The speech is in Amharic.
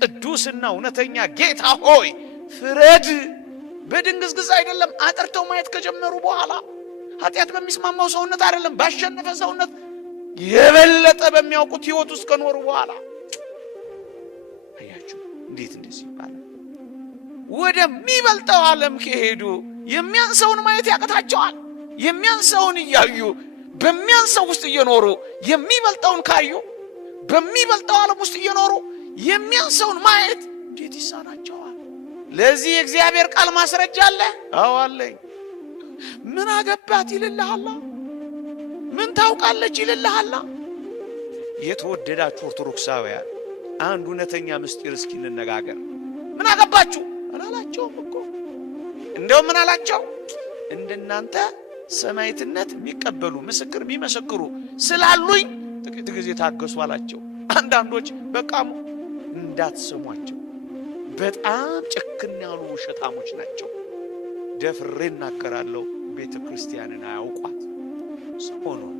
ቅዱስና እውነተኛ ጌታ ሆይ ፍረድ። በድንግዝግዝ አይደለም፣ አጥርተው ማየት ከጀመሩ በኋላ ኃጢአት በሚስማማው ሰውነት አይደለም፣ ባሸነፈ ሰውነት የበለጠ በሚያውቁት ህይወት ውስጥ ከኖሩ በኋላ አያችሁ እንዴት እንደዚህ ይባላል። ወደሚበልጠው ዓለም ከሄዱ የሚያንሰውን ማየት ያቀታቸዋል። የሚያንሰውን እያዩ በሚያንሰው ውስጥ እየኖሩ የሚበልጠውን ካዩ በሚበልጠው ዓለም ውስጥ እየኖሩ የሚያንሰውን ማየት እንዴት ይሳናቸዋል? ለዚህ የእግዚአብሔር ቃል ማስረጃ አለ። አዎ አለኝ። ምን አገባት ይልልሃል? ምን ታውቃለች ይልልሃል? የተወደዳችሁ ኦርቶዶክሳውያን አንድ እውነተኛ ምስጢር እስኪ እንነጋገር። ምን አገባችሁ አላላቸውም እኮ። እንደው ምን አላቸው? እንደናንተ ሰማዕትነት የሚቀበሉ ምስክር የሚመሰክሩ ስላሉኝ ጥቂት ጊዜ ታገሱ አላቸው። አንዳንዶች በቃሙ እንዳትሰሟቸው፣ በጣም ጨክን ያሉ ውሸታሞች ናቸው። ደፍሬ እናገራለሁ፣ ቤተ ክርስቲያንን አያውቋት። ሰሞኑን